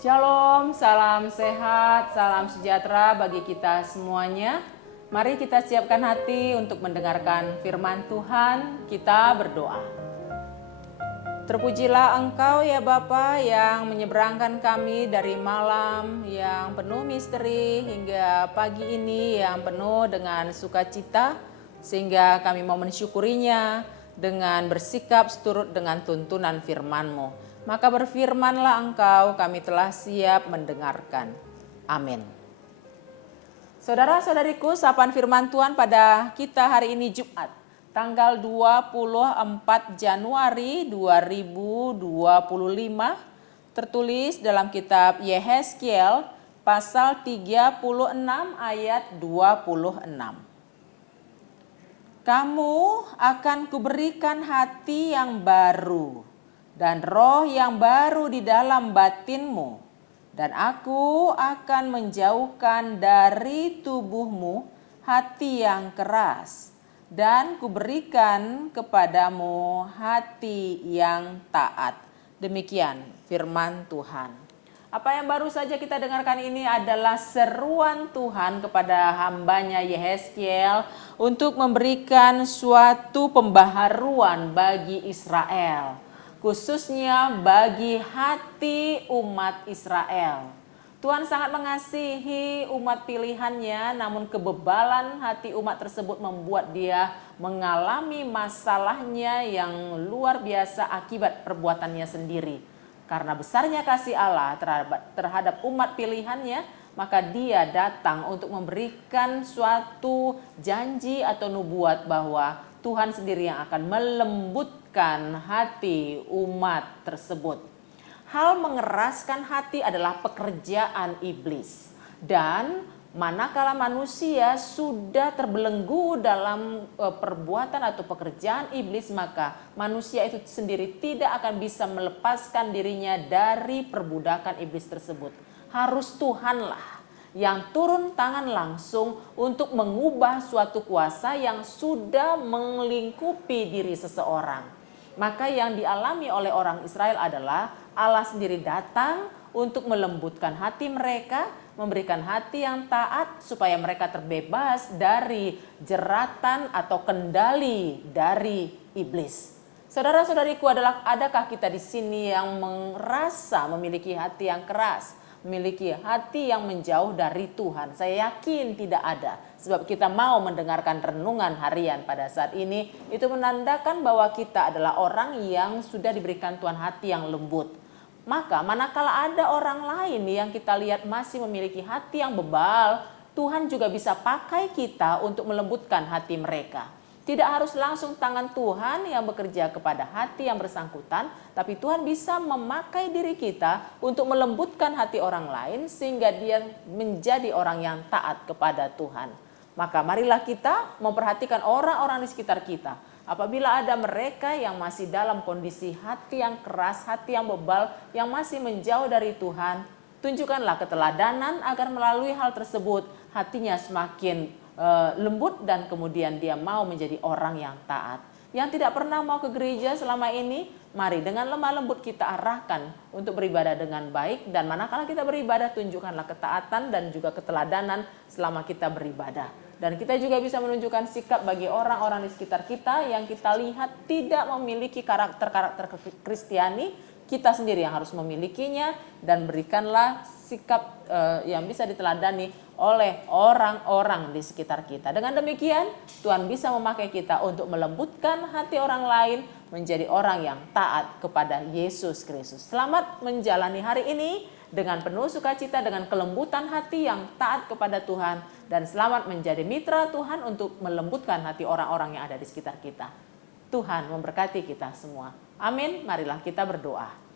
Shalom, salam sehat, salam sejahtera bagi kita semuanya. Mari kita siapkan hati untuk mendengarkan firman Tuhan. Kita berdoa. Terpujilah Engkau ya Bapa yang menyeberangkan kami dari malam yang penuh misteri hingga pagi ini yang penuh dengan sukacita, sehingga kami mau mensyukurinya dengan bersikap seturut dengan tuntunan firman-Mu. Maka berfirmanlah Engkau, kami telah siap mendengarkan. Amin. Saudara-saudariku, sapaan firman Tuhan pada kita hari ini Jumat, tanggal 24 Januari 2025, tertulis dalam kitab Yehezkiel pasal 36 ayat 26. Kamu akan kuberikan hati yang baru dan roh yang baru di dalam batinmu, dan aku akan menjauhkan dari tubuhmu hati yang keras, dan kuberikan kepadamu hati yang taat. Demikian firman Tuhan. Apa yang baru saja kita dengarkan ini adalah seruan Tuhan kepada hambanya Yehezkiel untuk memberikan suatu pembaharuan bagi Israel, khususnya bagi hati umat Israel. Tuhan sangat mengasihi umat pilihannya, namun kebebalan hati umat tersebut membuat dia mengalami masalahnya yang luar biasa akibat perbuatannya sendiri. Karena besarnya kasih Allah terhadap umat pilihannya, maka dia datang untuk memberikan suatu janji atau nubuat bahwa Tuhan sendiri yang akan melembutkan hati umat tersebut. Hal mengeraskan hati adalah pekerjaan iblis. Dan manakala manusia sudah terbelenggu dalam perbuatan atau pekerjaan iblis, maka manusia itu sendiri tidak akan bisa melepaskan dirinya dari perbudakan iblis tersebut. Harus Tuhanlah yang turun tangan langsung untuk mengubah suatu kuasa yang sudah melingkupi diri seseorang. Maka yang dialami oleh orang Israel adalah Allah sendiri datang untuk melembutkan hati mereka, memberikan hati yang taat supaya mereka terbebas dari jeratan atau kendali dari iblis. Saudara-saudariku, adakah kita di sini yang merasa memiliki hati yang keras, memiliki hati yang menjauh dari Tuhan? Saya yakin tidak ada. Sebab kita mau mendengarkan renungan harian pada saat ini, itu menandakan bahwa kita adalah orang yang sudah diberikan Tuhan hati yang lembut. Maka manakala ada orang lain yang kita lihat masih memiliki hati yang bebal, Tuhan juga bisa pakai kita untuk melembutkan hati mereka. Tidak harus langsung tangan Tuhan yang bekerja kepada hati yang bersangkutan, tapi Tuhan bisa memakai diri kita untuk melembutkan hati orang lain sehingga dia menjadi orang yang taat kepada Tuhan. Maka marilah kita memperhatikan orang-orang di sekitar kita. Apabila ada mereka yang masih dalam kondisi hati yang keras, hati yang bebal, yang masih menjauh dari Tuhan, tunjukkanlah keteladanan agar melalui hal tersebut hatinya semakin lembut dan kemudian dia mau menjadi orang yang taat. Yang tidak pernah mau ke gereja selama ini, mari dengan lemah lembut kita arahkan untuk beribadah dengan baik, dan manakala kita beribadah tunjukkanlah ketaatan dan juga keteladanan selama kita beribadah. Dan kita juga bisa menunjukkan sikap bagi orang-orang di sekitar kita yang kita lihat tidak memiliki karakter-karakter Kristiani. Kita sendiri yang harus memilikinya, dan berikanlah sikap yang bisa diteladani oleh orang-orang di sekitar kita. Dengan demikian, Tuhan bisa memakai kita untuk melembutkan hati orang lain menjadi orang yang taat kepada Yesus Kristus. Selamat menjalani hari ini dengan penuh sukacita, dengan kelembutan hati yang taat kepada Tuhan, dan selamat menjadi mitra Tuhan untuk melembutkan hati orang-orang yang ada di sekitar kita. Tuhan memberkati kita semua. Amin. Marilah kita berdoa.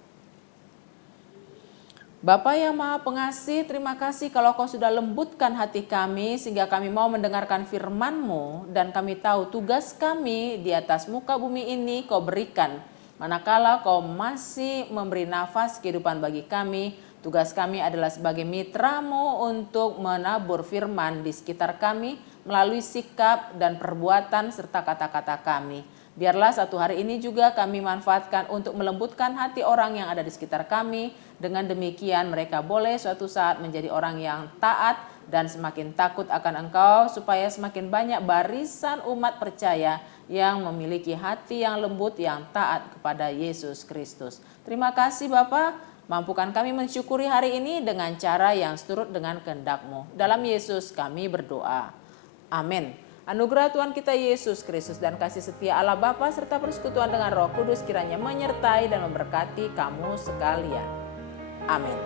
Bapa yang Maha Pengasih, terima kasih kalau Kau sudah lembutkan hati kami sehingga kami mau mendengarkan firman-Mu, dan kami tahu tugas kami di atas muka bumi ini Kau berikan. Manakala Kau masih memberi nafas kehidupan bagi kami, tugas kami adalah sebagai mitra-Mu untuk menabur firman di sekitar kami melalui sikap dan perbuatan serta kata-kata kami. Biarlah satu hari ini juga kami manfaatkan untuk melembutkan hati orang yang ada di sekitar kami. Dengan demikian mereka boleh suatu saat menjadi orang yang taat dan semakin takut akan Engkau, supaya semakin banyak barisan umat percaya yang memiliki hati yang lembut, yang taat kepada Yesus Kristus. Terima kasih Bapa, mampukan kami mensyukuri hari ini dengan cara yang seturut dengan kehendak-Mu. Dalam Yesus kami berdoa. Amin. Anugerah Tuhan kita Yesus Kristus dan kasih setia Allah Bapa serta persekutuan dengan Roh Kudus kiranya menyertai dan memberkati kamu sekalian. Amin.